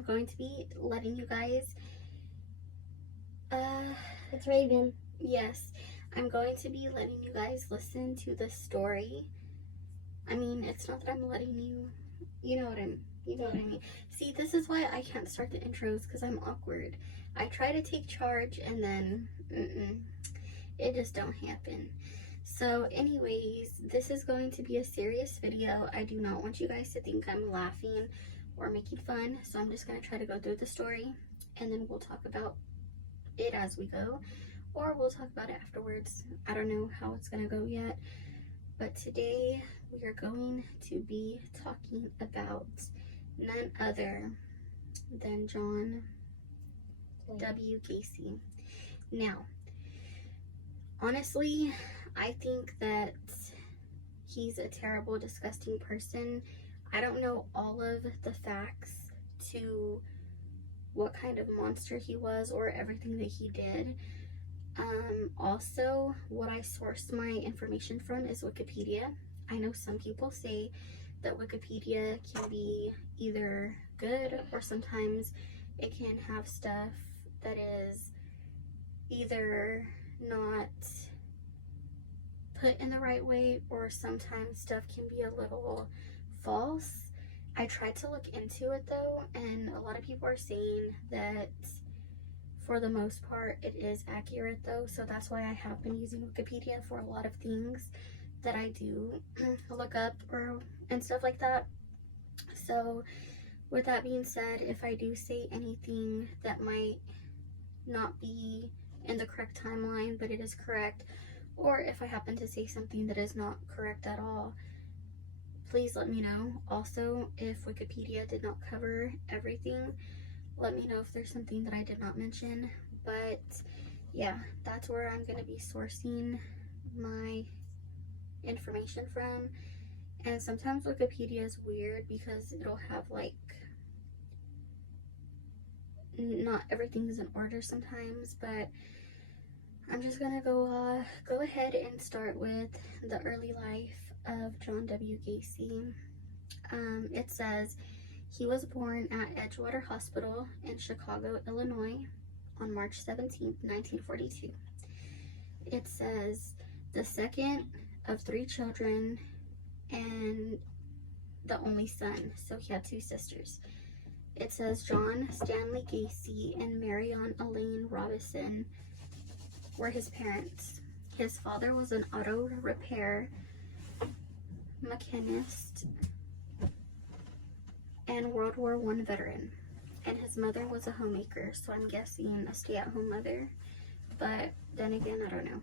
I'm going to be letting you guys, It's Raven. yes, I'm going to be letting you guys listen to the story. I mean, it's not that I'm letting you, you know what I mean. See, this is why I can't start the intros, because I'm awkward. I try to take charge and then, it just don't happen. So anyways, this is going to be a serious video. I do not want you guys to think I'm laughing or making fun, so I'm just going to try to go through the story, and then we'll talk about it as we go, or we'll talk about it afterwards. I don't know how it's going to go yet, but today we are going to be talking about none other than John W. Gacy. Now, honestly, I think that he's a terrible, disgusting person. I don't know all of the facts to what kind of monster he was or everything that he did. Also, what I sourced my information from is Wikipedia. I know some people say that Wikipedia can be either good or sometimes it can have stuff that is either not put in the right way, or sometimes stuff can be a little false. I tried to look into it though, and a lot of people are saying that for the most part it is accurate though, so that's why I have been using Wikipedia for a lot of things that I do look up and stuff like that. So with that being said, if I do say anything that might not be in the correct timeline but it is correct, or if I happen to say something that is not correct at all, please let me know. Also, if Wikipedia did not cover everything, let me know if there's something that I did not mention. But yeah, that's where I'm going to be sourcing my information from. And sometimes Wikipedia is weird because it'll have like, not everything is in order sometimes, but I'm just gonna go ahead and start with the early life of John W. Gacy. It says he was born at Edgewater Hospital in Chicago, Illinois on March 17th, 1942. It says the second of 3 children and the only son, so he had 2 sisters. It says John Stanley Gacy and Marion Elaine Robinson were his parents. His father was an auto repair machinist and World War I veteran, and his mother was a homemaker, so I'm guessing a stay-at-home mother, but then again, I don't know.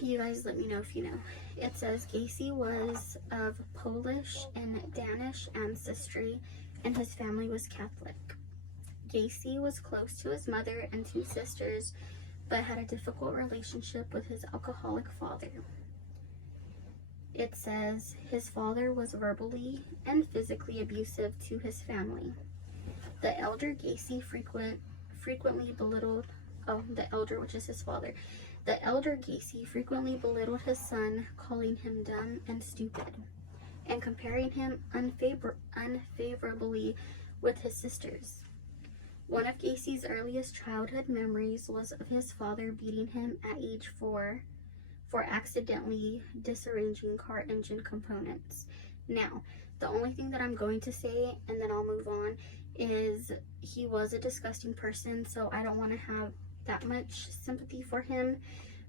You guys let me know if you know. It says Gacy was of Polish and Danish ancestry, and his family was Catholic. Gacy was close to his mother and 2 sisters, but had a difficult relationship with his alcoholic father. It says his father was verbally and physically abusive to his family. The elder Gacy frequently belittled, the elder, which is his father. The elder Gacy frequently belittled his son, calling him dumb and stupid, and comparing him unfavorably with his sisters. One of Gacy's earliest childhood memories was of his father beating him at age 4 for accidentally disarranging car engine components. Now, the only thing that I'm going to say, and then I'll move on, is he was a disgusting person, so I don't want to have that much sympathy for him,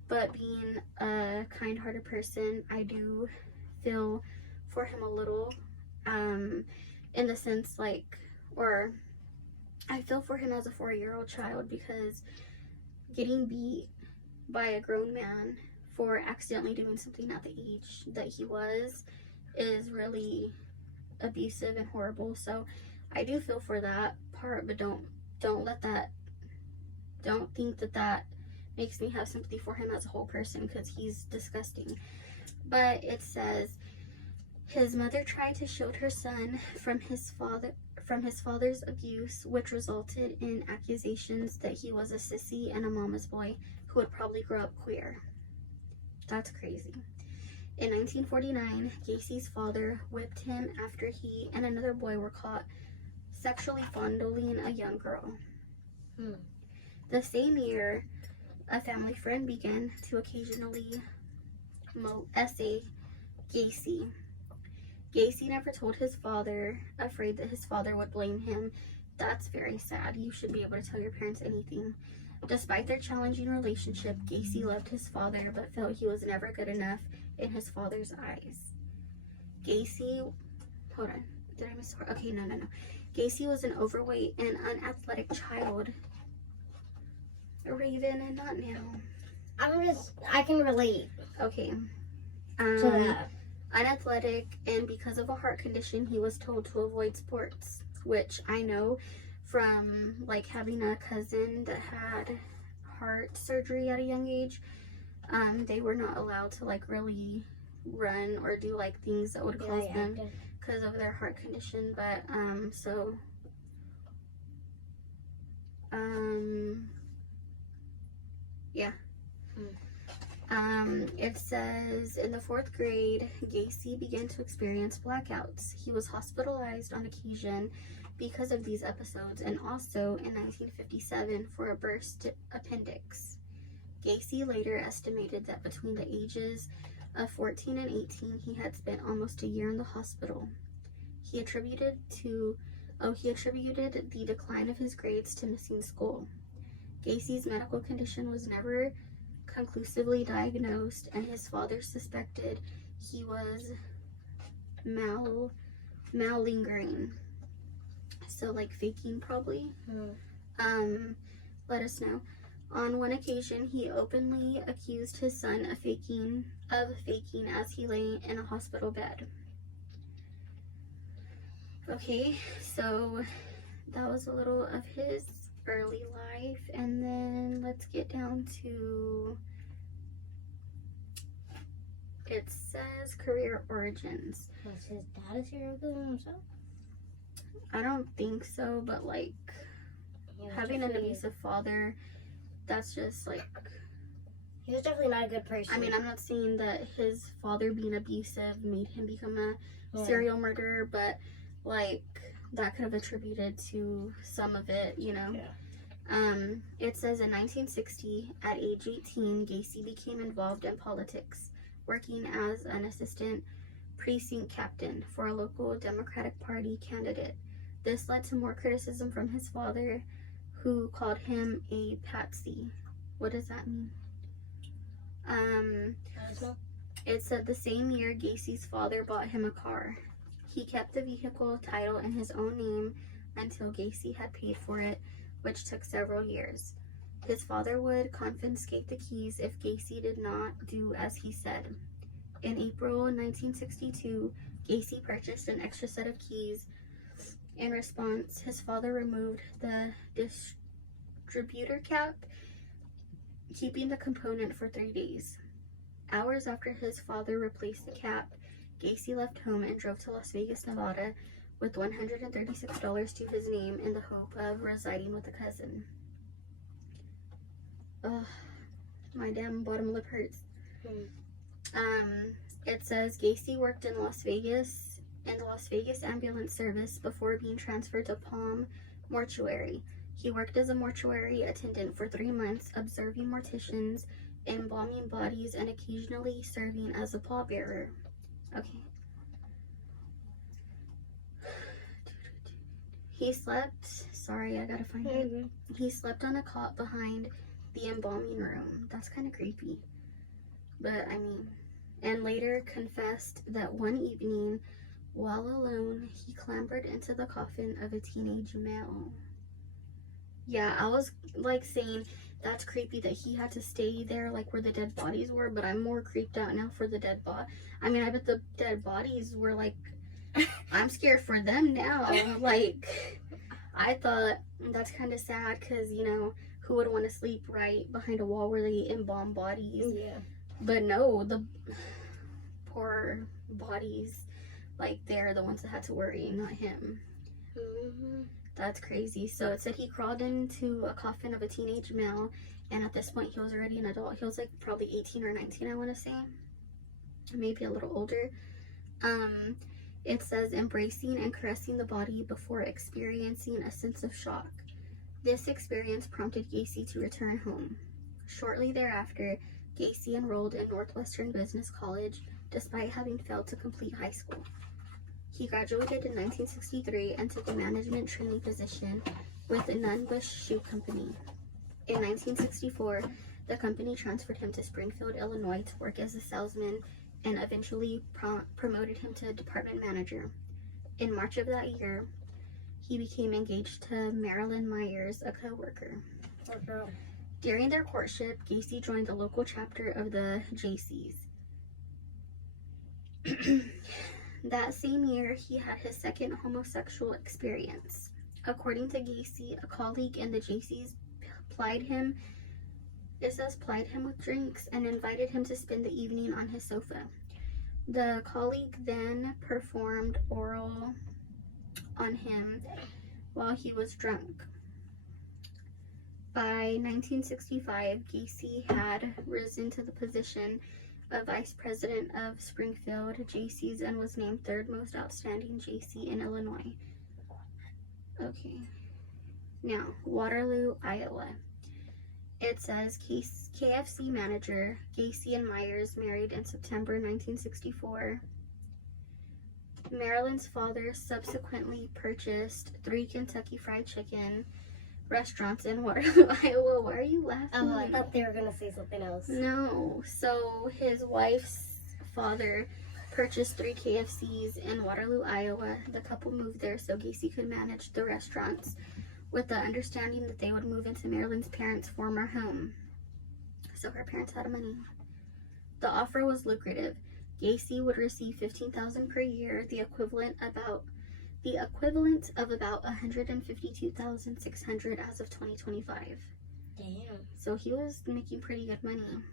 but being a kind-hearted person, I do feel for him a little, in the sense like, or I feel for him as a 4-year-old child, because getting beat by a grown man for accidentally doing something at the age that he was is really abusive and horrible. So I do feel for that part, but don't think that makes me have sympathy for him as a whole person, because he's disgusting. But it says his mother tried to shield her son from his father's abuse, which resulted in accusations that he was a sissy and a mama's boy who would probably grow up queer. That's crazy. In 1949, Gacy's father whipped him after he and another boy were caught sexually fondling a young girl. Hmm. The same year, a family friend began to occasionally essay Gacy. Gacy never told his father, afraid that his father would blame him. That's very sad. You should be able to tell your parents anything. Despite their challenging relationship, Gacy loved his father but felt he was never good enough in his father's eyes. Gacy, hold on, did I miss her? Okay, no. Gacy was an overweight and unathletic child. Raven and not now. I can relate Okay. to that. Unathletic, and because of a heart condition, he was told to avoid sports, which I know from like having a cousin that had heart surgery at a young age. They were not allowed to like really run or do like things that would cause them because of their heart condition. But yeah. It says in the 4th grade, Gacy began to experience blackouts. He was hospitalized on occasion because of these episodes, and also in 1957 for a burst appendix. Gacy later estimated that between the ages of 14 and 18, he had spent almost a year in the hospital. He attributed the decline of his grades to missing school. Gacy's medical condition was never conclusively diagnosed, and his father suspected he was malingering, so like faking probably. Let us know. On one occasion, he openly accused his son of faking as he lay in a hospital bed. Okay, so that was a little of his early life, and then let's get down to, it says career origins. Was his dad a serial killer himself? I don't think so, but like having an abusive father, that's just like, he was definitely not a good person. I mean, I'm not saying that his father being abusive made him become a serial murderer, but like that could have attributed to some of it, you know. It says in 1960, at age 18, Gacy became involved in politics, working as an assistant precinct captain for a local Democratic Party candidate. This led to more criticism from his father, who called him a patsy. What does that mean? It said the same year Gacy's father bought him a car. He kept the vehicle title in his own name until Gacy had paid for it, which took several years. His father would confiscate the keys if Gacy did not do as he said. In April 1962, Gacy purchased an extra set of keys. In response, his father removed the distributor cap, keeping the component for 3 days. Hours after his father replaced the cap, Gacy left home and drove to Las Vegas, Nevada, with $136 to his name in the hope of residing with a cousin. Ugh, my damn bottom lip hurts. It says Gacy worked in the Las Vegas ambulance service before being transferred to Palm Mortuary. He worked as a mortuary attendant for 3 months, observing morticians, embalming bodies, and occasionally serving as a pallbearer. Okay. He slept, sorry, I gotta find it. He slept on a cot behind the embalming room. That's kind of creepy. But, I mean, and later confessed that one evening, while alone, he clambered into the coffin of a teenage male. Yeah, I was, like, saying that's creepy that he had to stay there, like, where the dead bodies were, but I'm more creeped out now for the dead body. I mean, I bet the dead bodies were, like, I'm scared for them now. Like, I thought that's kind of sad because, you know, who would want to sleep right behind a wall where they embalm bodies? Yeah. But no, the poor bodies, like, they're the ones that had to worry, not him. That's crazy. So it said he crawled into a coffin of a teenage male, and at this point he was already an adult. He was like probably 18 or 19, I want to say. Maybe a little older. It says, embracing and caressing the body before experiencing a sense of shock. This experience prompted Gacy to return home. Shortly thereafter, Gacy enrolled in Northwestern Business College despite having failed to complete high school. He graduated in 1963 and took a management training position with the Nunn-Bush Shoe Company. In 1964, the company transferred him to Springfield, Illinois to work as a salesman and eventually promoted him to department manager. In March of that year, he became engaged to Marilyn Myers, a co-worker. During their courtship, Gacy joined the local chapter of the Jaycees. That same year, he had his second homosexual experience. According to Gacy, a colleague in the Jaycees plied him with drinks and invited him to spend the evening on his sofa. The colleague then performed oral on him while he was drunk. By 1965, Gacy had risen to the position of vice president of Springfield Jaycees and was named third most outstanding Jaycee in Illinois. Okay. Now, Waterloo, Iowa. It says KFC manager Gacy and Myers married in September 1964. Marilyn's father subsequently purchased 3 Kentucky Fried Chicken restaurants in Waterloo, Iowa. Why are you laughing? Oh, I thought they were going to say something else. No. So his wife's father purchased 3 KFCs in Waterloo, Iowa. The couple moved there so Gacy could manage the restaurants, with the understanding that they would move into Marilyn's parents' former home. So her parents had money. The offer was lucrative. Gacy would receive $15,000 per year, the equivalent of about $152,600 as of 2025. Damn. So he was making pretty good money.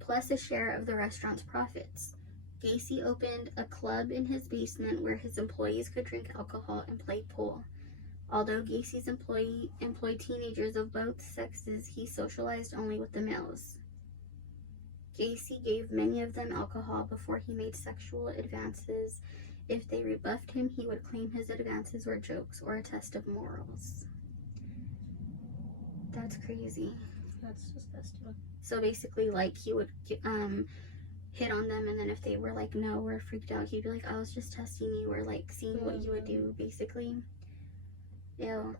Plus a share of the restaurant's profits. Gacy opened a club in his basement where his employees could drink alcohol and play pool. Although Gacy's employed teenagers of both sexes, he socialized only with the males. Gacy gave many of them alcohol before he made sexual advances. If they rebuffed him, he would claim his advances were jokes or a test of morals. That's crazy. That's disgusting. So basically, like, he would hit on them, and then if they were like, no, we're freaked out, he'd be like, I was just testing you, or like seeing what you would do, basically. Ew.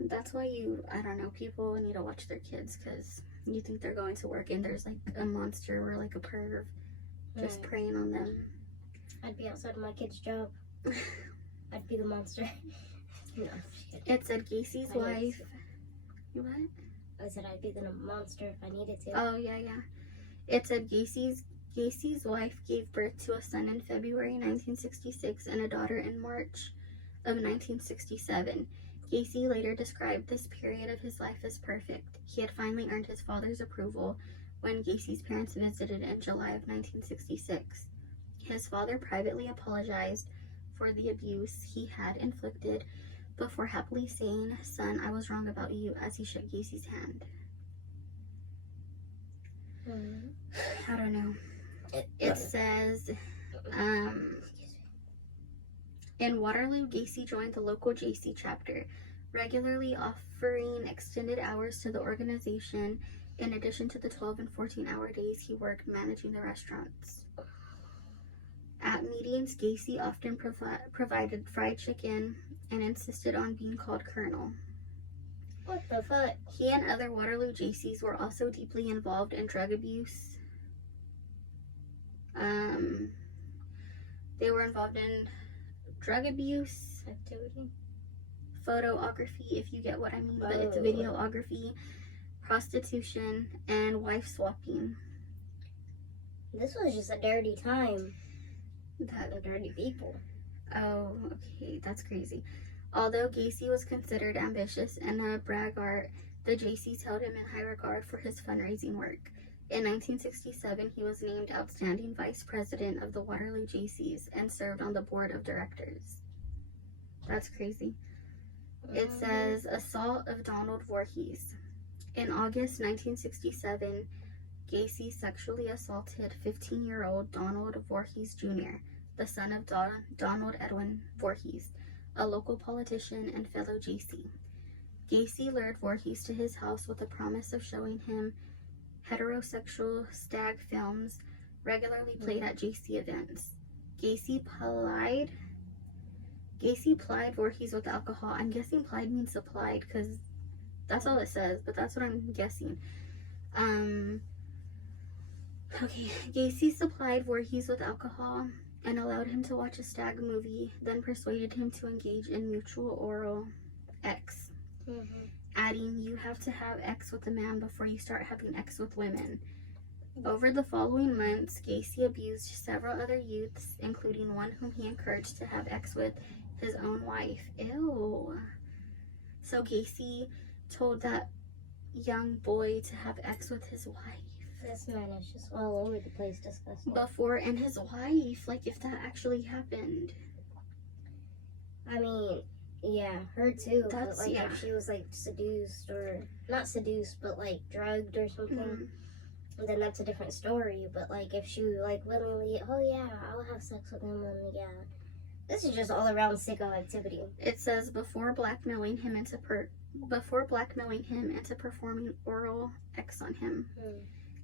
That's why I don't know, people need to watch their kids, because you think they're going to work and there's like a monster or like a perv just preying on them. I'd be outside of my kid's job. I'd be the monster. No, it said Gacy's wife. What? I said I'd be the monster if I needed to. Oh, yeah. It said Gacy's wife gave birth to a son in February 1966 and a daughter in March of 1967. Gacy later described this period of his life as perfect. He had finally earned his father's approval when Gacy's parents visited in July of 1966. His father privately apologized for the abuse he had inflicted before happily saying, "Son, I was wrong about you," as he shook Gacy's hand. I don't know. It says, in Waterloo, Gacy joined the local Jaycee chapter, regularly offering extended hours to the organization in addition to the 12 and 14-hour days he worked managing the restaurants. At meetings, Gacy often provided fried chicken and insisted on being called Colonel. What the fuck? He and other Waterloo Jaycees were also deeply involved in drug abuse. They were involved in drug abuse, Activity? photography, if you get what I mean, but it's videography, prostitution, and wife swapping. This was just a dirty time. Dirty people. Oh, okay, that's crazy. Although Gacy was considered ambitious and a braggart, the Jaycees held him in high regard for his fundraising work. In 1967, he was named Outstanding Vice President of the Waterloo Jaycees and served on the board of directors. That's crazy. It says, assault of Donald Voorhees. In August 1967, Gacy sexually assaulted 15-year-old Donald Voorhees Jr., the son of Donald Edwin Voorhees, a local politician and fellow Gacy. Gacy lured Voorhees to his house with the promise of showing him heterosexual stag films regularly played at Gacy events. Gacy plied Voorhees with alcohol. I'm guessing plied means supplied because that's all it says, but that's what I'm guessing. Okay, Gacy supplied Voorhees with alcohol and allowed him to watch a stag movie, then persuaded him to engage in mutual oral X. Adding, you have to have X with a man before you start having X with women. Over the following months, Gacy abused several other youths, including one whom he encouraged to have X with his own wife. Ew. So Gacy told that young boy to have X with his wife. This man is just all over the place, disgusting. Before, and his wife, like if that actually happened. I mean, yeah, her too. That's, but like yeah. if she was like seduced or not seduced, but like drugged or something, then that's a different story. But like if she like literally, oh yeah, I'll have sex with him, and yeah, this is just all around sicko activity. It says before blackmailing him into performing oral X on him.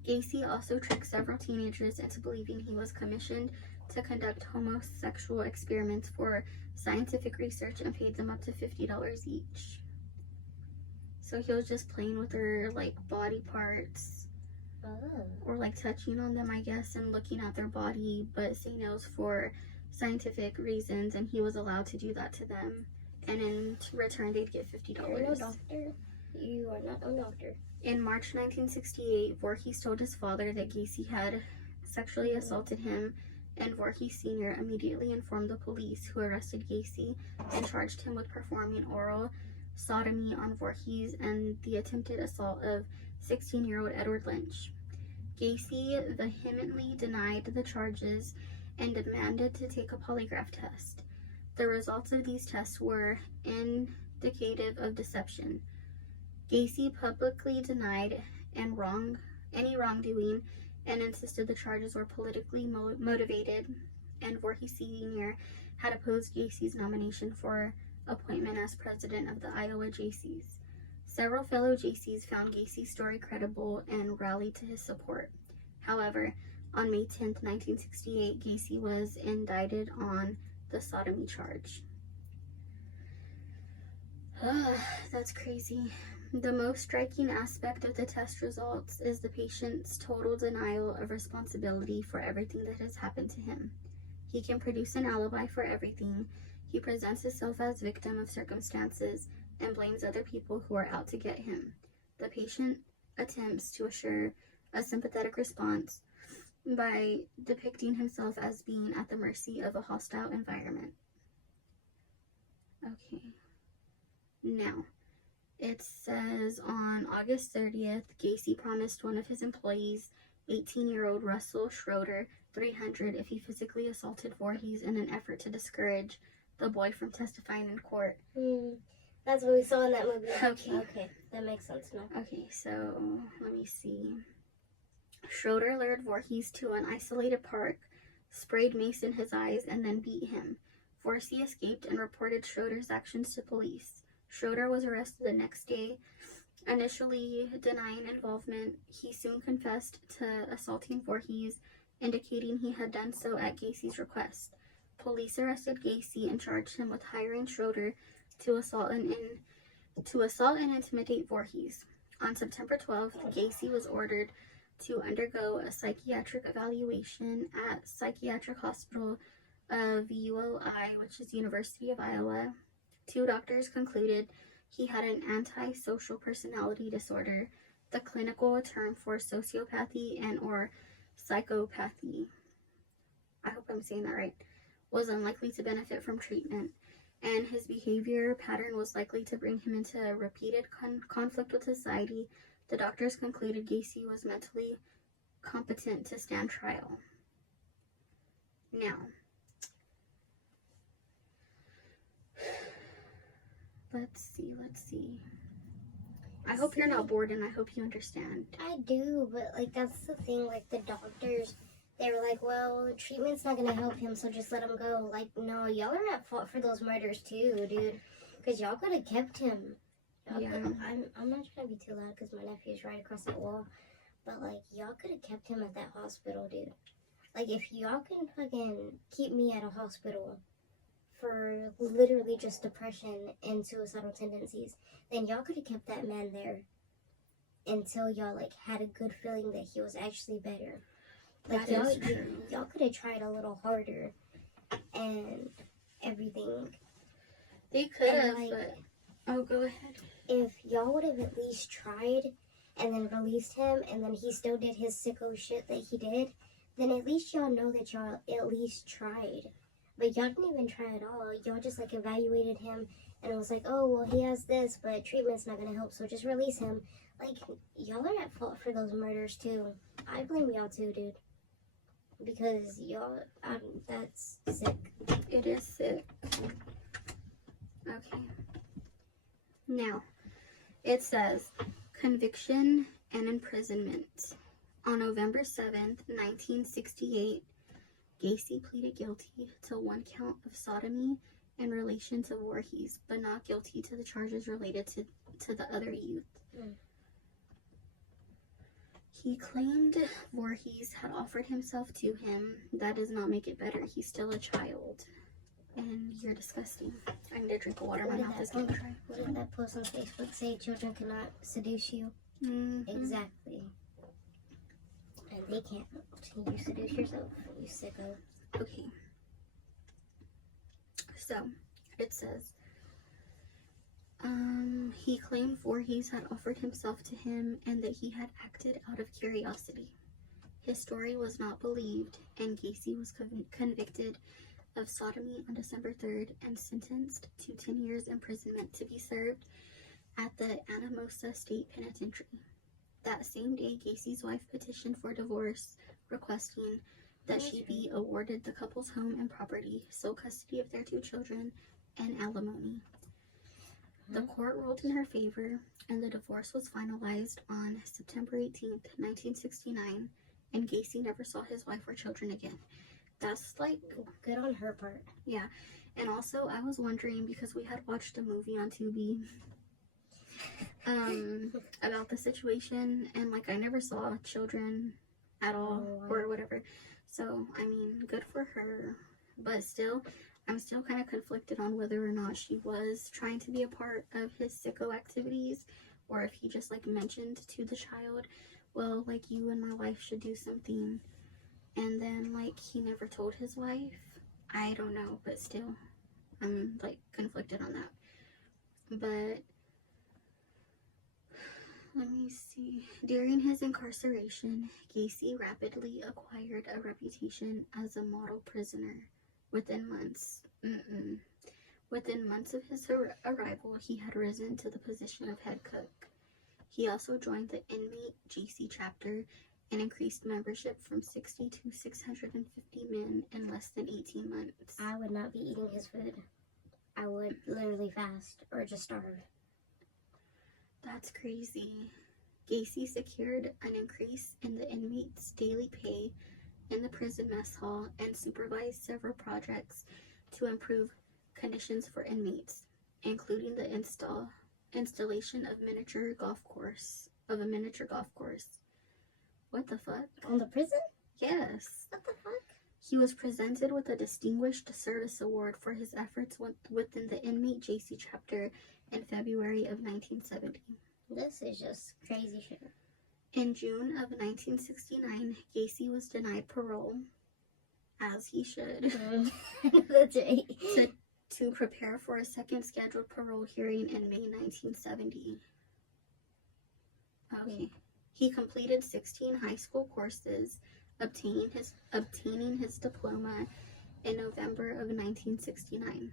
Gacy also tricked several teenagers into believing he was commissioned to conduct homosexual experiments for scientific research and paid them up to $50 each. So he was just playing with their like body parts or like touching on them, I guess, and looking at their body, but saying it was for scientific reasons, and he was allowed to do that to them, and in return they'd get $50. You're no doctor. You are not a doctor. In March 1968, Voorhees told his father that Gacy had sexually assaulted him, and Voorhees Sr. immediately informed the police, who arrested Gacy and charged him with performing oral sodomy on Voorhees and the attempted assault of 16-year-old Edward Lynch. Gacy vehemently denied the charges and demanded to take a polygraph test. The results of these tests were indicative of deception. Gacy publicly denied any wrongdoing and insisted the charges were politically motivated, and Voorhees Sr. had opposed Gacy's nomination for appointment as president of the Iowa Jaycees. Several fellow Jaycees found Gacy's story credible and rallied to his support. However, on May 10, 1968, Gacy was indicted on the sodomy charge. That's crazy. The most striking aspect of the test results is the patient's total denial of responsibility for everything that has happened to him. He can produce an alibi for everything. He presents himself as victim of circumstances and blames other people who are out to get him. The patient attempts to assure a sympathetic response by depicting himself as being at the mercy of a hostile environment. Okay. Now, it says on August 30th, Gacy promised one of his employees, 18-year-old Russell Schroeder, $300 if he physically assaulted Voorhees in an effort to discourage the boy from testifying in court. That's what we saw in that movie. Okay, that makes sense now. Okay, so let me see. Schroeder lured Voorhees to an isolated park, sprayed mace in his eyes, and then beat him. Voorhees escaped and reported Schroeder's actions to police. Schroeder was arrested the next day, initially denying involvement. He soon confessed to assaulting Voorhees, indicating he had done so at Gacy's request. Police arrested Gacy and charged him with hiring Schroeder to assault and intimidate Voorhees. On September 12th, Gacy was ordered to undergo a psychiatric evaluation at Psychiatric Hospital of UOI, which is University of Iowa. 2 doctors concluded he had an antisocial personality disorder, the clinical term for sociopathy and or psychopathy, I hope I'm saying that right, was unlikely to benefit from treatment, and his behavior pattern was likely to bring him into repeated conflict with society. The doctors concluded Gacy was mentally competent to stand trial. Now, let's see. I hope you're See? not bored, and I hope you understand. I do, but like that's the thing. Like the doctors, they were like, "Well, treatment's not gonna help him, so just let him go." Like, no, y'all are at fault for those murders too, dude. Because y'all could have kept him. Yeah. I'm not trying to be too loud because my nephew's right across that wall. But like, y'all could have kept him at that hospital, dude. Like, if y'all can fucking keep me at a hospital for literally just depression and suicidal tendencies, then y'all could have kept that man there until y'all like had a good feeling that he was actually better. Like That is true. y'all could have tried a little harder and everything. They could have, like, but oh, go ahead. If y'all would have at least tried and then released him and then he still did his sicko shit that he did, then at least y'all know that y'all at least tried. But y'all didn't even try at all. Y'all just like evaluated him and it was like, oh, well, he has this, but treatment's not gonna help, so just release him. Like, y'all are at fault for those murders too. I blame y'all too, dude. Because y'all, that's sick. It is sick. Okay. Now, it says conviction and imprisonment. On November 7th, 1968, Gacy pleaded guilty to one count of sodomy in relation to Voorhees, but not guilty to the charges related to the other youth. He claimed Voorhees had offered himself to him. That does not make it better. He's still a child. And you're disgusting. I need a drink of water. My mouth is getting dry. What did that post on Facebook say? Children cannot seduce you. Mm-hmm. Exactly. And they can't. You seduce yourself, you sicko. Okay. So, it says, he claimed Voorhees had offered himself to him and that he had acted out of curiosity. His story was not believed, and Gacy was convicted of sodomy on December 3rd and sentenced to 10 years imprisonment to be served at the Anamosa State Penitentiary. That same day, Gacy's wife petitioned for divorce, requesting that she be awarded the couple's home and property, sole custody of their 2 children, and alimony. The court ruled in her favor, and the divorce was finalized on September 18th, 1969, and Gacy never saw his wife or children again. That's like good on her part. Yeah. And also, I was wondering, because we had watched a movie on Tubi about the situation, and like I never saw children at all or whatever. So, I mean, good for her. But still, I'm still kind of conflicted on whether or not she was trying to be a part of his sicko activities, or if he just like mentioned to the child, well, like, you and my wife should do something, and then like he never told his wife. I don't know, but still, I'm like conflicted on that. But let me see. During his incarceration, Gacy rapidly acquired a reputation as a model prisoner. Within months of his arrival, he had risen to the position of head cook. He also joined the inmate GC chapter and increased membership from 60 to 650 men in less than 18 months. I would not be eating his food. I would literally fast or just starve. That's crazy. Gacy secured an increase in the inmates' daily pay in the prison mess hall and supervised several projects to improve conditions for inmates, including the installation of a miniature golf course. What the fuck? On the prison? Yes. What the fuck? He was presented with a Distinguished Service Award for his efforts within the inmate JC chapter in February of 1970. This is just crazy shit. In June of 1969, Gacy was denied parole, as he should, That's right. to prepare for a second scheduled parole hearing in May 1970. Okay. He completed 16 high school courses, obtaining his diploma in November of 1969.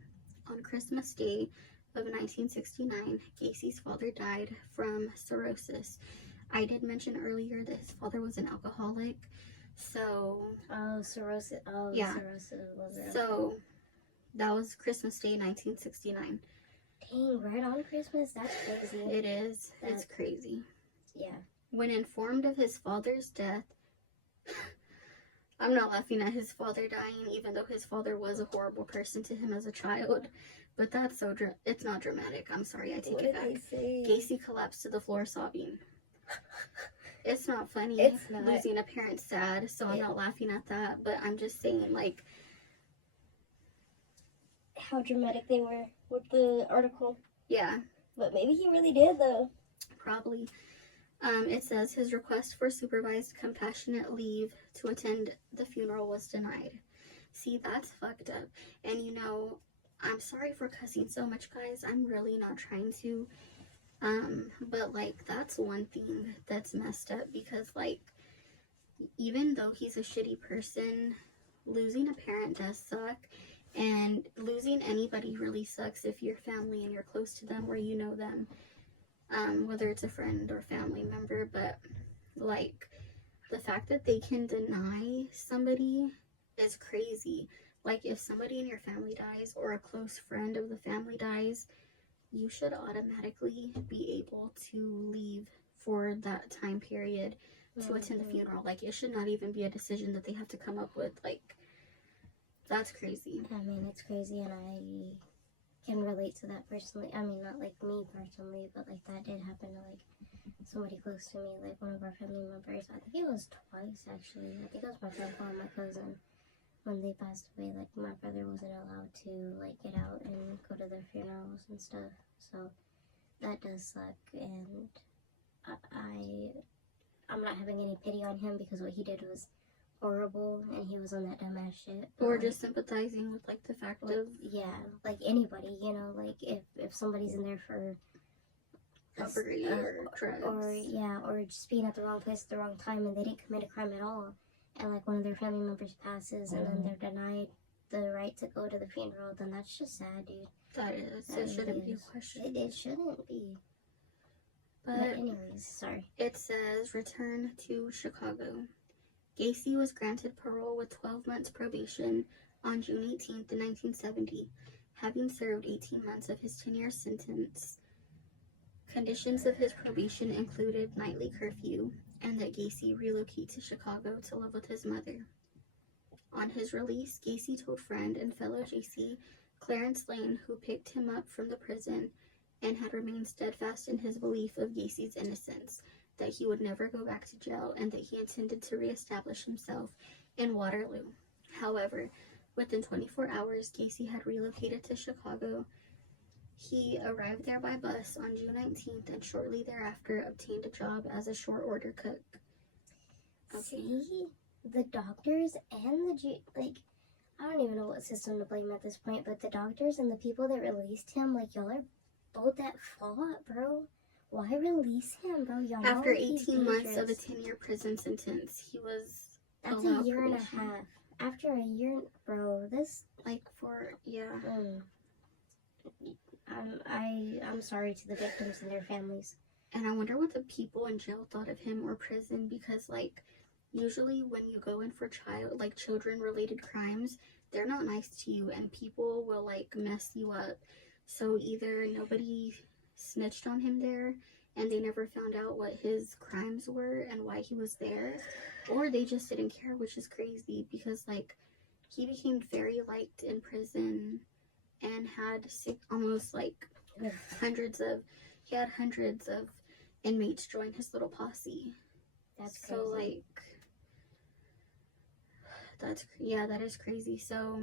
On Christmas Day of 1969, Gacy's father died from cirrhosis. I did mention earlier that his father was an alcoholic, so... Oh, cirrhosis. Oh, yeah. Cirrhosis was it? So, that was Christmas Day, 1969. Dang, right on Christmas? That's crazy. It is. It's crazy. Yeah. When informed of his father's death, I'm not laughing at his father dying, even though his father was a horrible person to him as a child. But that's so it's not dramatic. I'm sorry, I take it back. Gacy collapsed to the floor sobbing. It's not funny. It's not. Losing a parent's sad, so I'm not laughing at that. But I'm just saying, like, how dramatic they were with the article. Yeah. But maybe he really did, though. Probably. It says his request for supervised compassionate leave to attend the funeral was denied. See, that's fucked up. And you know, I'm sorry for cussing so much, guys. I'm really not trying to. But like, that's one thing that's messed up, because like, even though he's a shitty person, losing a parent does suck. And losing anybody really sucks if you're family and you're close to them, or you know them. Whether it's a friend or family member. But like, the fact that they can deny somebody is crazy. Like, if somebody in your family dies, or a close friend of the family dies, you should automatically be able to leave for that time period to attend the funeral. Like, it should not even be a decision that they have to come up with. Like, that's crazy. I mean, it's crazy, and I can relate to that personally. I mean, not like me personally, but like that did happen to like somebody close to me, like one of our family members. I think it was twice, actually. I think it was my grandpa and my cousin. When they passed away, like, my brother wasn't allowed to like get out and go to their funerals and stuff. So that does suck, and I'm not having any pity on him, because what he did was horrible, and he was on that dumbass shit. Or like, just sympathizing with like the fact of, yeah, like anybody, you know, like if somebody's in there for poverty or drugs, or just being at the wrong place at the wrong time, and they didn't commit a crime at all, and like one of their family members passes, and then they're denied the right to go to the funeral, then that's just sad, dude. That is. It shouldn't be a question. It shouldn't be. But anyways, sorry. It says, return to Chicago. Gacy was granted parole with 12 months probation on June 18th, 1970, having served 18 months of his 10-year sentence. Conditions of his probation included nightly curfew, and that Gacy relocate to Chicago to live with his mother. On his release, Gacy told friend and fellow JC Clarence Lane, who picked him up from the prison and had remained steadfast in his belief of Gacy's innocence, that he would never go back to jail, and that he intended to reestablish himself in Waterloo. However, within 24 hours, Gacy had relocated to Chicago. He arrived there by bus on June 19th, and shortly thereafter obtained a job as a short order cook. Okay. See, the doctors and I don't even know what system to blame at this point, but the doctors and the people that released him, like, y'all are both at fault, bro. Why release him, bro? Y'all After 18 months of a 10-year prison sentence, he was That's a year and a half. After a year, bro, this, like, for, yeah. I'm sorry to the victims and their families. And I wonder what the people in jail thought of him, or prison, because, like, usually when you go in for children-related crimes, they're not nice to you, and people will, like, mess you up. So either nobody snitched on him there, and they never found out what his crimes were and why he was there, or they just didn't care, which is crazy, because, like, he became very liked in prison and had almost, like, hundreds of inmates join his little posse. That's crazy. So, like, that is crazy. So,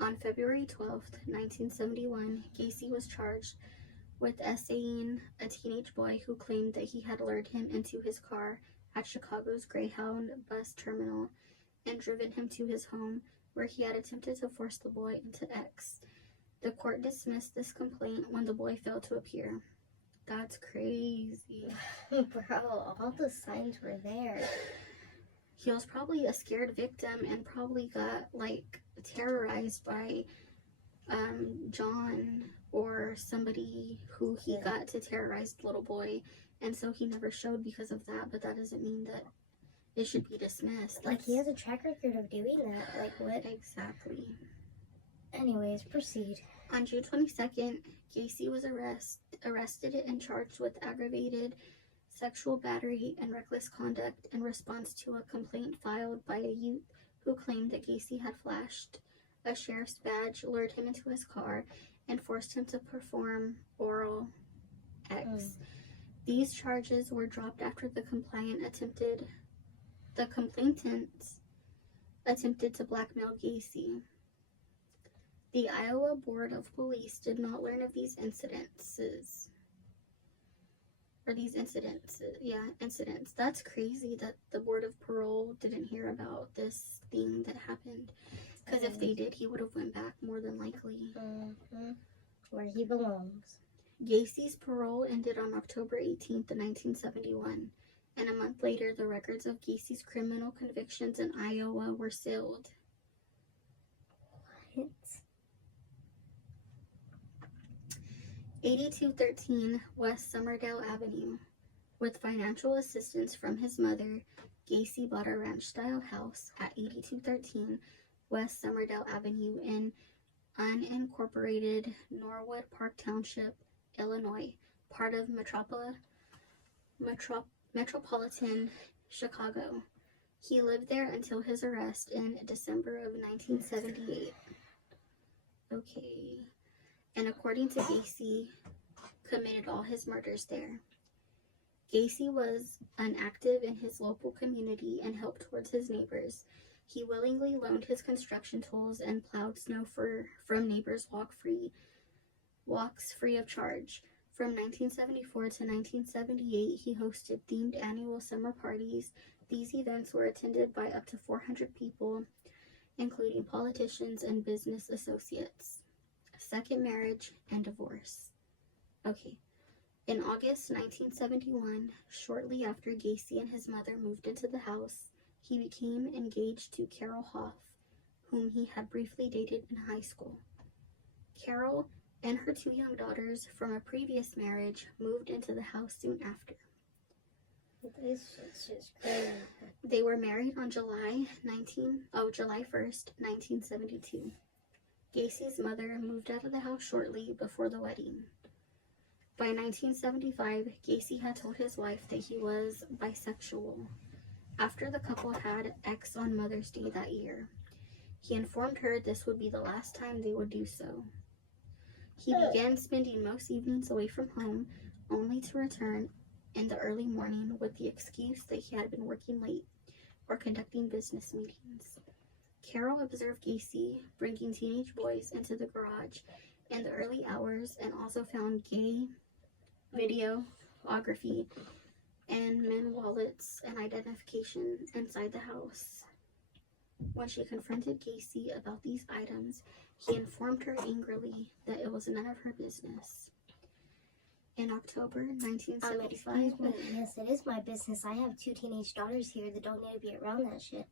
on February 12th, 1971, Gacy was charged with essaying a teenage boy who claimed that he had lured him into his car at Chicago's Greyhound bus terminal and driven him to his home, where he had attempted to force the boy into X. The court dismissed this complaint when the boy failed to appear. That's crazy. Bro, all the signs were there. He was probably a scared victim and probably got, like, terrorized by John or somebody who he got to terrorize the little boy, and so he never showed because of that. But that doesn't mean that it should be dismissed. Like, he has a track record of doing that. Like, what? Exactly. Anyways, proceed. On June 22nd, Gacy was arrested and charged with aggravated sexual battery and reckless conduct in response to a complaint filed by a youth who claimed that Gacy had flashed a sheriff's badge, lured him into his car, and forced him to perform oral acts. These charges were dropped after the complainant attempted to blackmail Gacy. The Iowa Board of Police did not learn of these incidents. That's crazy that the Board of Parole didn't hear about this thing that happened. Because if they did, he would have went back more than likely. Where he belongs. Gacy's parole ended on October 18th, 1971. And a month later, the records of Gacy's criminal convictions in Iowa were sealed. What? 8213 West Somerdale Avenue. With financial assistance from his mother, Gacy bought a ranch-style house at 8213 West Somerdale Avenue in unincorporated Norwood Park Township, Illinois, part of metropolitan Chicago. He lived there until his arrest in December of 1978. Okay. And according to Gacy, committed all his murders there. Gacy was active in his local community and helped towards his neighbors. He willingly loaned his construction tools and plowed snow from neighbors' walks free of charge. From 1974 to 1978, he hosted themed annual summer parties. These events were attended by up to 400 people, including politicians and business associates. Second marriage and divorce. Okay. In August 1971, shortly after Gacy and his mother moved into the house, he became engaged to Carol Hoff, whom he had briefly dated in high school. Carol and her 2 young daughters from a previous marriage moved into the house soon after. This is just crazy. They were married on July 1st, 1972. Gacy's mother moved out of the house shortly before the wedding. By 1975, Gacy had told his wife that he was bisexual. After the couple had sex on Mother's Day that year, he informed her this would be the last time they would do so. He began spending most evenings away from home, only to return in the early morning with the excuse that he had been working late or conducting business meetings. Carol observed Gacy bringing teenage boys into the garage in the early hours and also found gay videography and men wallets and identification inside the house. When she confronted Gacy about these items, he informed her angrily that it was none of her business. In October 1975... Yes, it is my business. I have 2 teenage daughters here that don't need to be around that shit.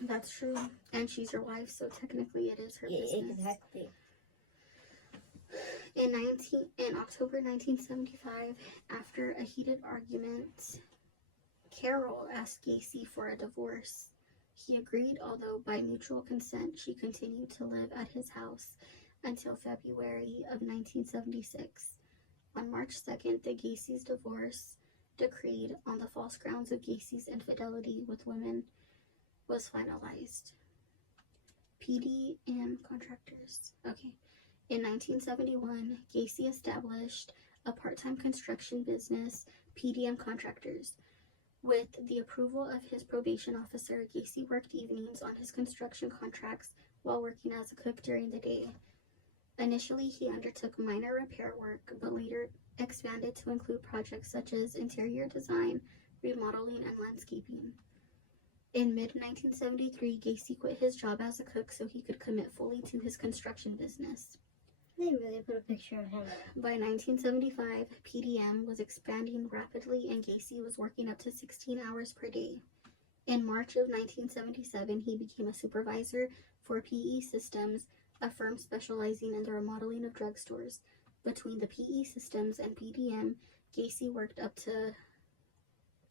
That's true. And she's your wife, so technically it is her business. Exactly. In October 1975, after a heated argument, Carol asked Gacy for a divorce. He agreed, although by mutual consent, she continued to live at his house until February of 1976. On March 2nd, the Gacy's divorce decreed on the false grounds of Gacy's infidelity with women was finalized. PDM contractors. Okay. In 1971, Gacy established a part-time construction business, PDM Contractors. With the approval of his probation officer, Gacy worked evenings on his construction contracts while working as a cook during the day. Initially, he undertook minor repair work, but later expanded to include projects such as interior design, remodeling, and landscaping. In mid-1973, Gacy quit his job as a cook so he could commit fully to his construction business. They really put a picture of him. By 1975, PDM was expanding rapidly and Gacy was working up to 16 hours per day. In March of 1977, he became a supervisor for PE Systems, a firm specializing in the remodeling of drugstores. Between the PE Systems and PDM, Gacy worked up to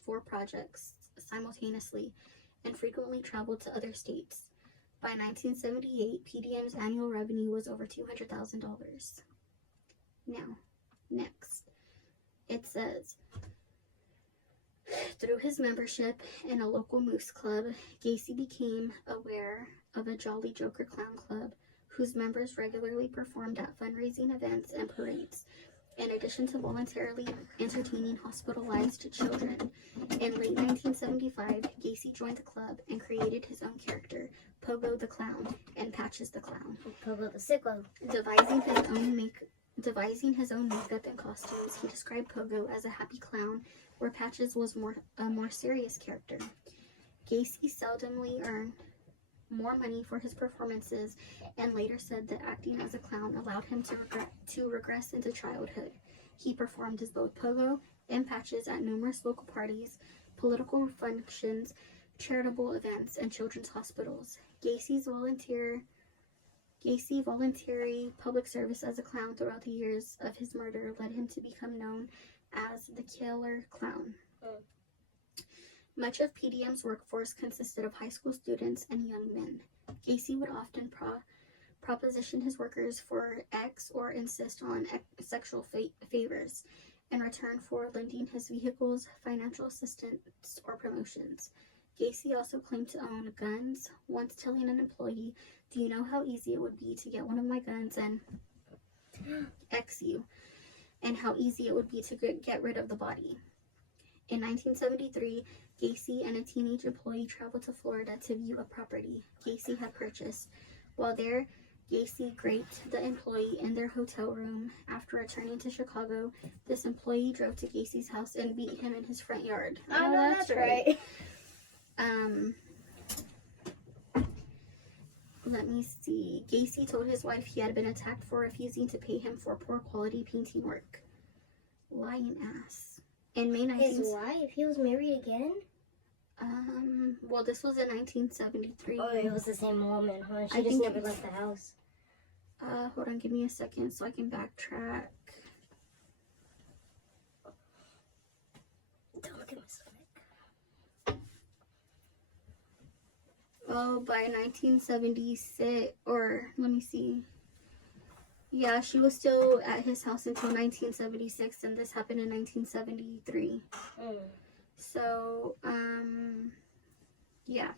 4 projects simultaneously and frequently traveled to other states. By 1978, PDM's annual revenue was over $200,000. Now, next, it says, through his membership in a local moose club, Gacy became aware of a Jolly Joker Clown Club, whose members regularly performed at fundraising events and parades, in addition to voluntarily entertaining hospitalized children. In late 1975, Gacy joined the club and created his own character, Pogo the Clown and Patches the Clown. Pogo the SICKO. Devising his own makeup and costumes, he described Pogo as a happy clown, where Patches was a more serious character. Gacy seldomly earned more money for his performances and later said that acting as a clown allowed him to regress into childhood. He performed as both Pogo and Patches at numerous local parties, political functions, charitable events, and children's hospitals. Gacy's voluntary public service as a clown throughout the years of his murder led him to become known as the Killer Clown. Much of PDM's workforce consisted of high school students and young men. Gacy would often proposition his workers for X or insist on sexual favors in return for lending his vehicles, financial assistance, or promotions. Gacy also claimed to own guns, once telling an employee, "Do you know how easy it would be to get one of my guns and X you, and how easy it would be to get rid of the body?" In 1973, Gacy and a teenage employee traveled to Florida to view a property Gacy had purchased. While there, Gacy raped the employee in their hotel room. After returning to Chicago, this employee drove to Gacy's house and beat him in his front yard. Oh, no, that's right. Let me see. Gacy told his wife he had been attacked for refusing to pay him for poor quality painting work. Lying ass. In May 19... His wife? He was married again? Well, this was in 1973. Oh, it was the same woman, huh? She just never left the house. Hold on, give me a second so I can backtrack. Don't look at my stomach. Oh, by 1976, or let me see. Yeah, she was still at his house until 1976, and this happened in 1973. So, yeah.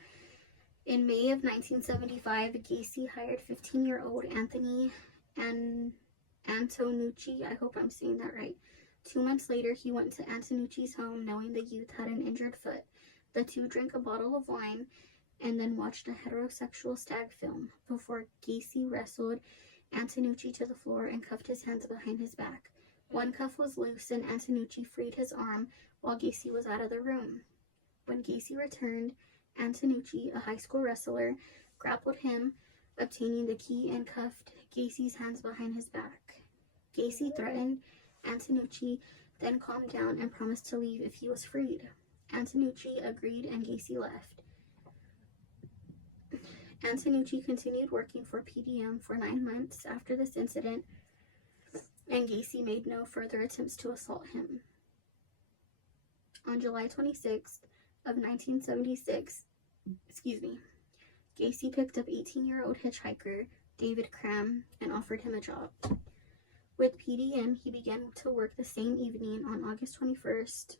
In May of 1975, Gacy hired 15-year-old Anthony Antonucci. I hope I'm saying that right. 2 months later, he went to Antonucci's home knowing the youth had an injured foot. The two drank a bottle of wine and then watched a heterosexual stag film before Gacy wrestled Antonucci to the floor and cuffed his hands behind his back. One cuff was loose and Antonucci freed his arm while Gacy was out of the room. When Gacy returned, Antonucci, a high school wrestler, grappled him, obtaining the key, and cuffed Gacy's hands behind his back. Gacy threatened Antonucci, then calmed down and promised to leave if he was freed. Antonucci agreed and Gacy left. Antonucci continued working for PDM for 9 months after this incident, and Gacy made no further attempts to assault him. On July 26th of 1976, Gacy picked up 18-year-old hitchhiker David Cram and offered him a job. With PDM, he began to work the same evening on August 21st.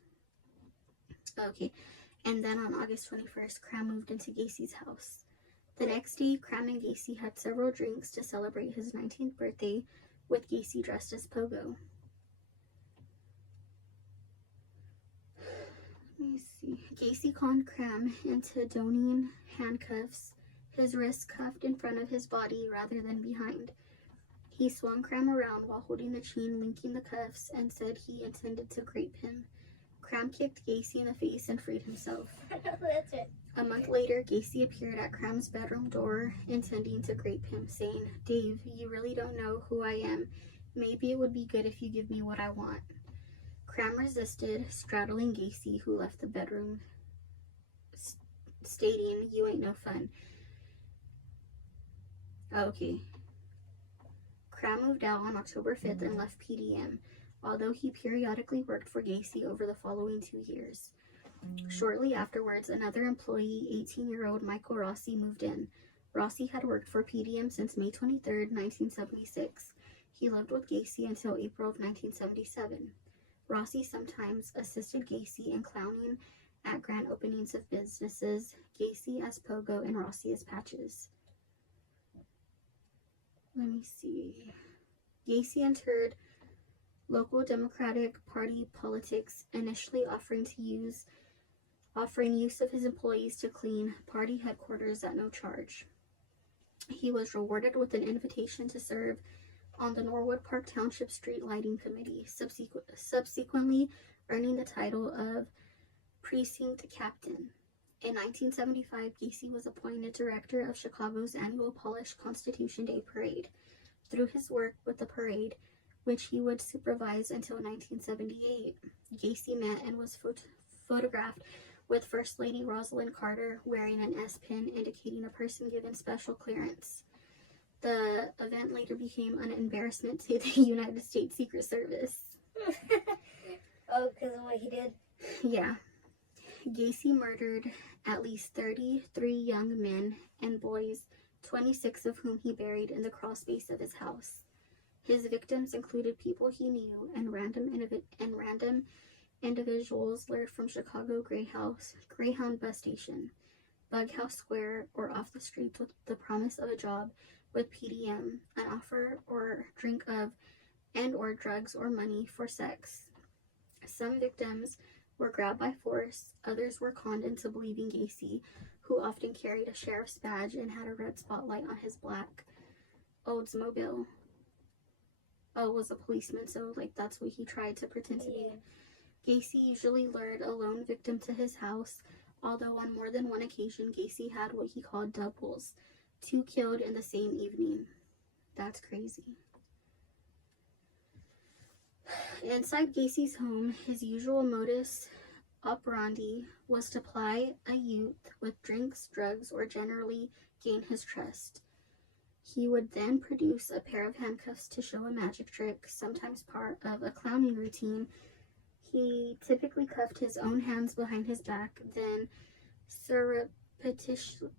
And then on August 21st, Cram moved into Gacy's house. The next day, Cram and Gacy had several drinks to celebrate his 19th birthday, with Gacy dressed as Pogo. Let me see. Gacy conned Cram into donning handcuffs, his wrists cuffed in front of his body rather than behind. He swung Cram around while holding the chain linking the cuffs and said he intended to grape him. Cram kicked Gacy in the face and freed himself. That's it. A month later, Gacy appeared at Cram's bedroom door, intending to grape him, saying, "Dave, you really don't know who I am. Maybe it would be good if you give me what I want." Cram resisted, straddling Gacy, who left the bedroom, stating, "You ain't no fun." Cram moved out on October 5th and left PDM, although he periodically worked for Gacy over the following 2 years. Shortly afterwards, another employee, 18-year-old Michael Rossi, moved in. Rossi had worked for PDM since May 23, 1976. He lived with Gacy until April of 1977. Rossi sometimes assisted Gacy in clowning at grand openings of businesses, Gacy as Pogo and Rossi as Patches. Let me see. Gacy entered local Democratic Party politics, initially offering use of his employees to clean party headquarters at no charge. He was rewarded with an invitation to serve on the Norwood Park Township Street Lighting Committee, subsequently earning the title of Precinct Captain. In 1975, Gacy was appointed director of Chicago's annual Polished Constitution Day Parade. Through his work with the parade, which he would supervise until 1978, Gacy met and was photographed with First Lady Rosalind Carter wearing an S pin indicating a person given special clearance. The event later became an embarrassment to the United States Secret Service. Oh, because of what he did? Yeah. Gacy murdered at least 33 young men and boys, 26 of whom he buried in the crawl space of his house. His victims included people he knew and random individuals lured from Chicago Greyhound bus station, Bughouse Square, or off the streets with the promise of a job with PDM, an offer or drink of or drugs or money for sex. Some victims were grabbed by force, others were conned into believing Gacy, who often carried a sheriff's badge and had a red spotlight on his black Oldsmobile. Was a policeman, so that's what he tried to pretend to be. Gacy usually lured a lone victim to his house, although on more than one occasion Gacy had what he called doubles, 2 killed in the same evening. That's crazy. Inside Gacy's home, his usual modus operandi was to ply a youth with drinks, drugs, or generally gain his trust. He would then produce a pair of handcuffs to show a magic trick, sometimes part of a clowning routine. He typically cuffed his own hands behind his back, then surreptitiously,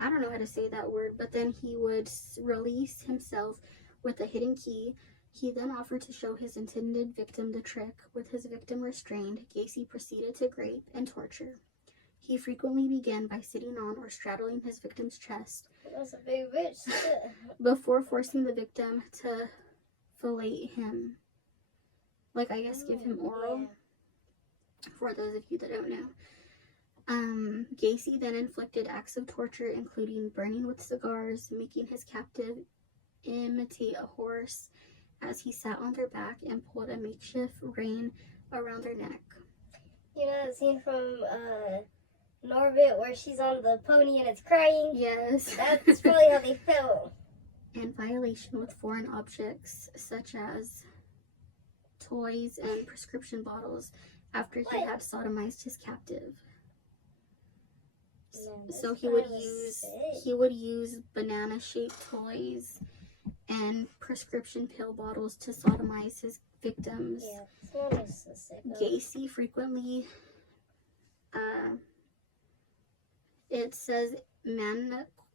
I don't know how to say that word, but then he would release himself with a hidden key. He then offered to show his intended victim the trick. With his victim restrained, Gacy proceeded to grape and torture. He frequently began by sitting on or straddling his victim's chest. That's a big bitch. Before forcing the victim to fillet him. Give him oral. Yeah. For those of you that don't know. Gacy then inflicted acts of torture, including burning with cigars, making his captive imitate a horse as he sat on their back and pulled a makeshift rein around their neck. You know that scene from Norbit where she's on the pony and it's crying? Yes. That's probably how they felt. And violation with foreign objects such as toys and prescription bottles after he had sodomized his captive. So he would use banana-shaped toys and prescription pill bottles to sodomize his victims. Yeah, it's a sicko. Gacy frequently, it says,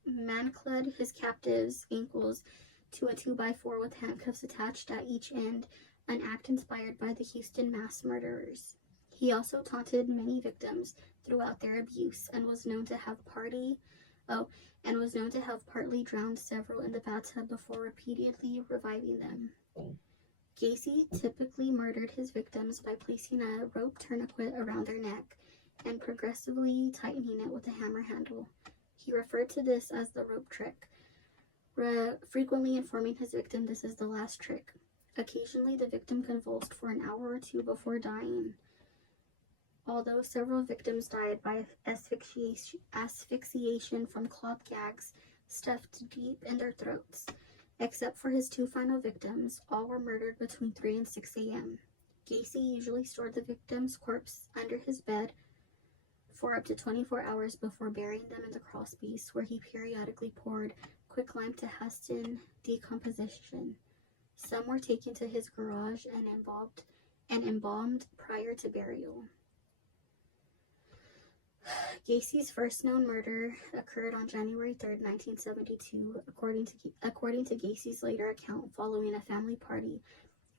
mancled his captives' ankles to a 2x4 with handcuffs attached at each end, an act inspired by the Houston mass murderers. He also taunted many victims throughout their abuse and was known to have partly drowned several in the bathtub before repeatedly reviving them. Gacy typically murdered his victims by placing a rope tourniquet around their neck and progressively tightening it with a hammer handle. He referred to this as the rope trick, frequently informing his victim this is the last trick. Occasionally, the victim convulsed for an hour or two before dying. Although several victims died by asphyxiation from cloth gags stuffed deep in their throats. Except for his 2 final victims, all were murdered between 3 and 6 a.m. Gacy usually stored the victim's corpse under his bed for up to 24 hours before burying them in the crawl space, where he periodically poured quicklime to hasten decomposition. Some were taken to his garage and embalmed prior to burial. Gacy's first known murder occurred on January 3rd, 1972, according to Gacy's later account, following a family party.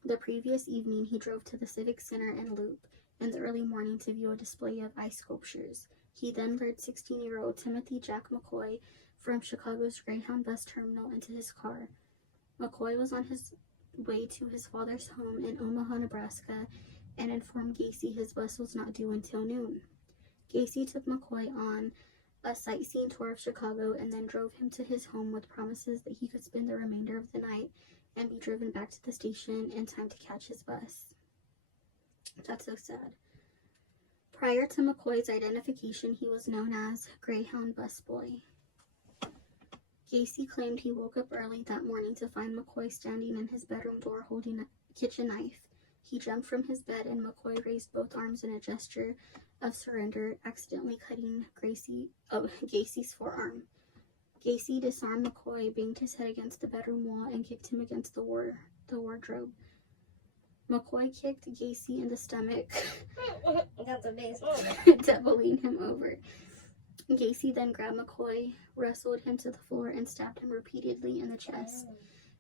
The previous evening, he drove to the Civic Center in Loop in the early morning to view a display of ice sculptures. He then lured 16-year-old Timothy Jack McCoy from Chicago's Greyhound bus terminal into his car. McCoy was on his way to his father's home in Omaha, Nebraska, and informed Gacy his bus was not due until noon. Gacy took McCoy on a sightseeing tour of Chicago and then drove him to his home with promises that he could spend the remainder of the night and be driven back to the station in time to catch his bus. That's so sad. Prior to McCoy's identification, he was known as Greyhound Busboy. Gacy claimed he woke up early that morning to find McCoy standing in his bedroom door holding a kitchen knife. He jumped from his bed and McCoy raised both arms in a gesture of surrender, accidentally cutting Gacy's forearm. Gacy disarmed McCoy, banged his head against the bedroom wall, and kicked him against the wardrobe. McCoy kicked Gacy in the stomach, That's a base doubling him over. Gacy then grabbed McCoy, wrestled him to the floor, and stabbed him repeatedly in the chest.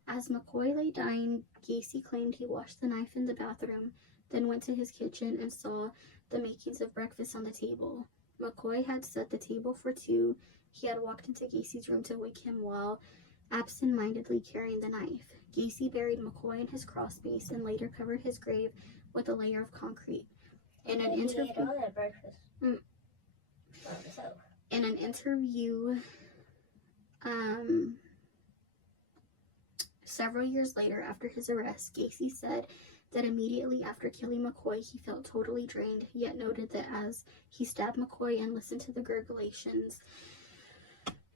As McCoy lay dying, Gacy claimed he washed the knife in the bathroom, then went to his kitchen and saw the makings of breakfast on the table. McCoy had set the table for two. He had walked into Gacy's room to wake him while absent-mindedly carrying the knife. Gacy buried McCoy in his crawl space and later covered his grave with a layer of concrete. In an interview, He ate all that breakfast. in an interview, several years later after his arrest, Gacy said that immediately after killing McCoy, he felt totally drained, yet noted that as he stabbed McCoy and listened to the gurglations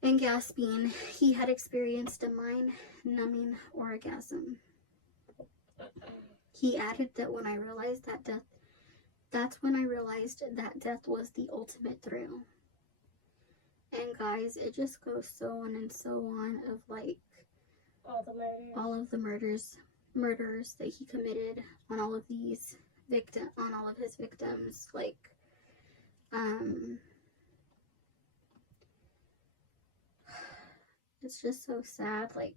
and gasping, he had experienced a mind-numbing orgasm. He added that that's when I realized that death was the ultimate thrill. And guys, it just goes so on and so on of like all of the murders that he committed on all of his victims. Like, it's just so sad. Like,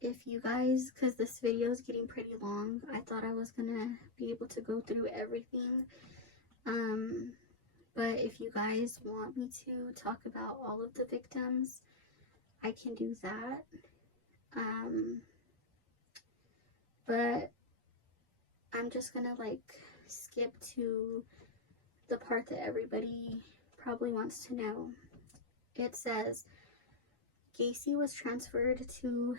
if you guys, because this video is getting pretty long, I thought I was gonna be able to go through everything. But if you guys want me to talk about all of the victims, I can do that. But I'm just gonna like skip to the part that everybody probably wants to know. It says Gacy was transferred to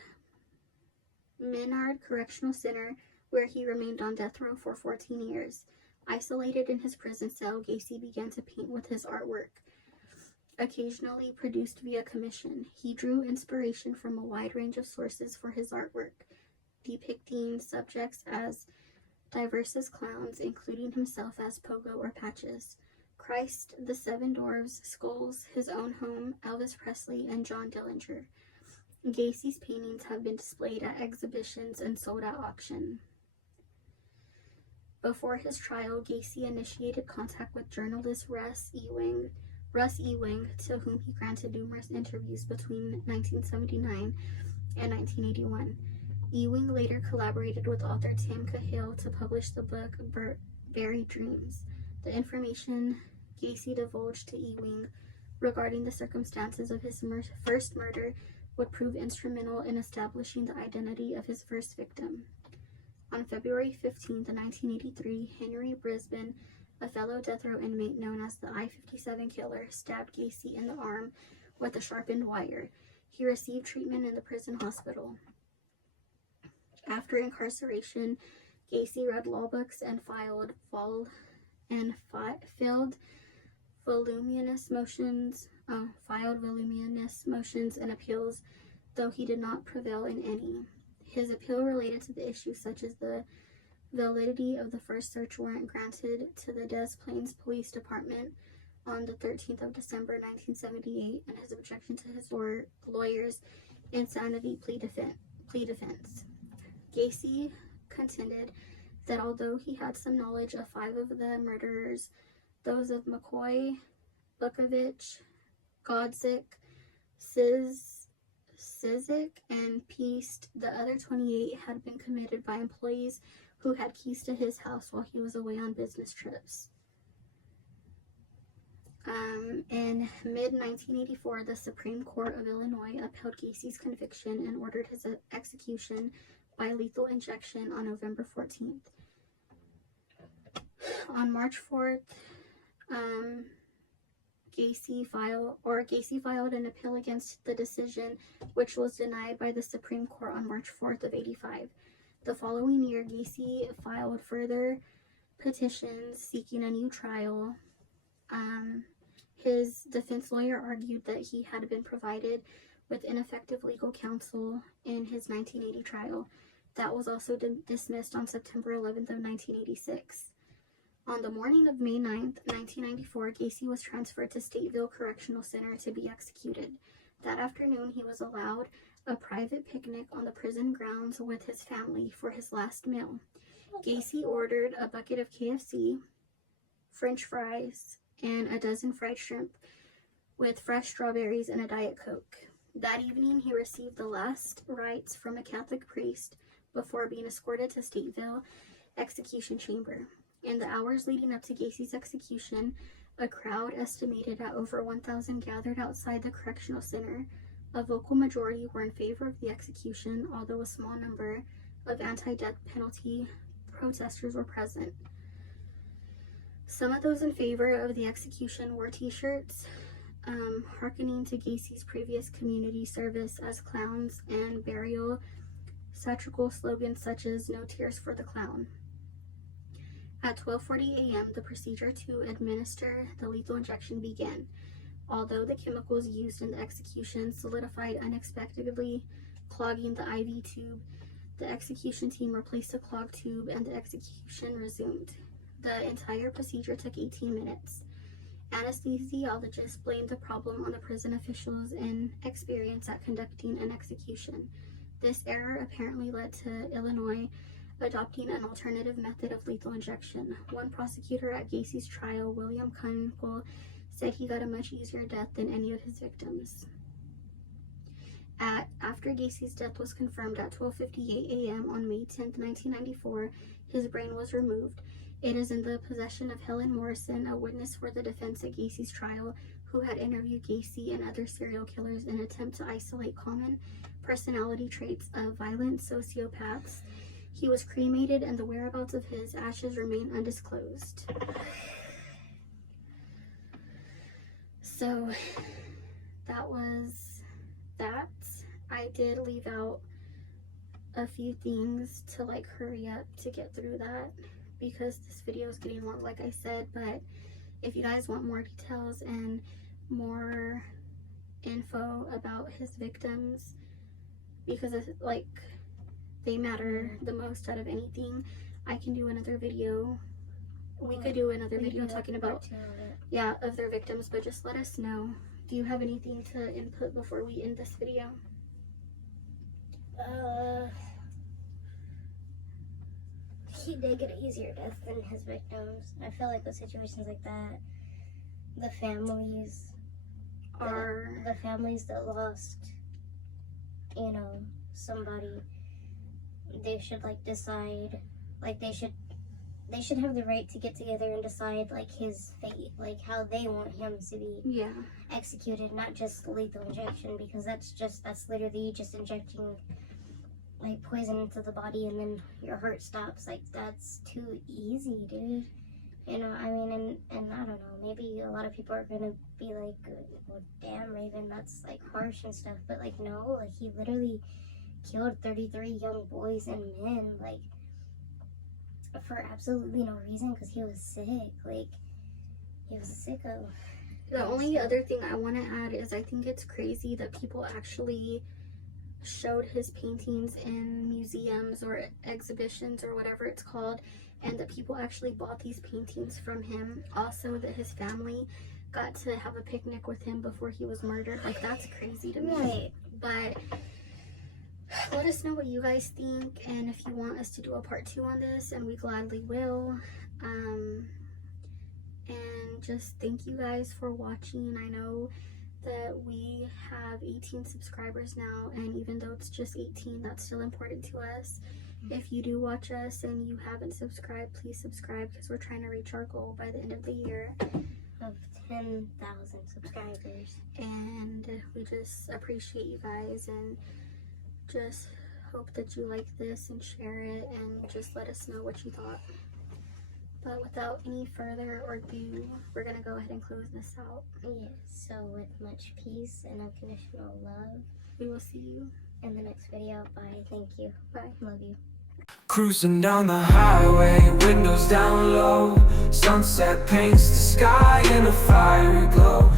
Menard Correctional Center, where he remained on death row for 14 years. Isolated in his prison cell, Gacy began to paint with his artwork, occasionally produced via commission. He drew inspiration from a wide range of sources for his artwork, depicting subjects as diverse as clowns, including himself as Pogo or Patches, Christ, the Seven Dwarfs, Skulls, his own home, Elvis Presley, and John Dillinger. Gacy's paintings have been displayed at exhibitions and sold at auction. Before his trial, Gacy initiated contact with journalist Russ Ewing, to whom he granted numerous interviews between 1979 and 1981. Ewing later collaborated with author Tim Cahill to publish the book Buried Dreams. The information Gacy divulged to Ewing regarding the circumstances of his first murder would prove instrumental in establishing the identity of his first victim. On February 15, 1983, Henry Brisbane, a fellow death row inmate known as the I-57 Killer, stabbed Gacy in the arm with a sharpened wire. He received treatment in the prison hospital. After incarceration, Gacy read law books and filed voluminous motions and appeals, though he did not prevail in any. His appeal related to the issues such as the validity of the first search warrant granted to the Des Plaines Police Department on the 13th of December 1978 and his objection to his lawyer's insanity plea defense. Gacy contended that although he had some knowledge of 5 of the murderers, those of McCoy, Bukovich, Godzik, Sizik, and Peast. The other 28 had been committed by employees who had keys to his house while he was away on business trips. In mid-1984, the Supreme Court of Illinois upheld Gacy's conviction and ordered his execution by lethal injection on November 14th. On March 4th, Gacy filed an appeal against the decision, which was denied by the Supreme Court on March 4th of 85. The following year, Gacy filed further petitions seeking a new trial. His defense lawyer argued that he had been provided with ineffective legal counsel in his 1980 trial. That was also dismissed on September 11th of 1986. On the morning of May 9th, 1994, Gacy was transferred to Stateville Correctional Center to be executed. That afternoon, he was allowed a private picnic on the prison grounds with his family for his last meal. Gacy ordered a bucket of KFC, French fries, and a dozen fried shrimp with fresh strawberries and a Diet Coke. That evening, he received the last rites from a Catholic priest before being escorted to Stateville execution chamber. In the hours leading up to Gacy's execution, a crowd estimated at over 1,000 gathered outside the correctional center. A vocal majority were in favor of the execution, although a small number of anti-death penalty protesters were present. Some of those in favor of the execution wore t-shirts hearkening to Gacy's previous community service as clowns and burial satirical slogans such as "No Tears for the Clown." At 12:40 a.m., the procedure to administer the lethal injection began. Although the chemicals used in the execution solidified unexpectedly, clogging the IV tube, the execution team replaced the clogged tube and the execution resumed. The entire procedure took 18 minutes. Anesthesiologists blamed the problem on the prison officials' inexperience at conducting an execution. This error apparently led to Illinois adopting an alternative method of lethal injection. One prosecutor at Gacy's trial, William Kunkel, said he got a much easier death than any of his victims. After Gacy's death was confirmed at 12:58 a.m. on May 10, 1994, his brain was removed. It is in the possession of Helen Morrison, a witness for the defense at Gacy's trial, who had interviewed Gacy and other serial killers in an attempt to isolate common personality traits of violent sociopaths. He was cremated and the whereabouts of his ashes remain undisclosed. So that was that. I did leave out a few things to hurry up to get through that because this video is getting long, like I said. But if you guys want more details and more info about his victims, because they matter the most out of anything, I can do another video. We could do another video talking about of their victims, but just let us know. Do you have anything to input before we end this video? He did get an easier death than his victims. I feel like with situations like that, the families that lost, somebody, they should decide, they should have the right to get together and decide his fate, how they want him to be executed, not just lethal injection, because that's literally just injecting poison into the body and then your heart stops. That's too easy, dude. And I don't know, maybe a lot of people are gonna be well, damn, Raven, that's harsh and stuff, but no, he literally killed 33 young boys and men for absolutely no reason, because he was sick. He was a sicko. The only other thing I want to add is I think it's crazy that people actually showed his paintings in museums or exhibitions or whatever it's called, and that people actually bought these paintings from him. Also, that his family got to have a picnic with him before he was murdered. That's crazy to me. Right. But let us know what you guys think, and if you want us to do a part 2 on this, and we gladly will. And and just thank you guys for watching. I know that we have 18 subscribers now, and even though it's just 18, that's still important to us. If you do watch us and you haven't subscribed, please subscribe, because we're trying to reach our goal by the end of the year of 10,000 subscribers. And we just appreciate you guys, and just hope that you like this and share it, and just let us know what you thought. But without any further ado, we're gonna go ahead and close this out. Yes, so with much peace and unconditional love, We will see you in the next video. Bye. Thank you. Bye. Love you. Cruising down the highway, windows down low. Sunset paints the sky in a fiery glow.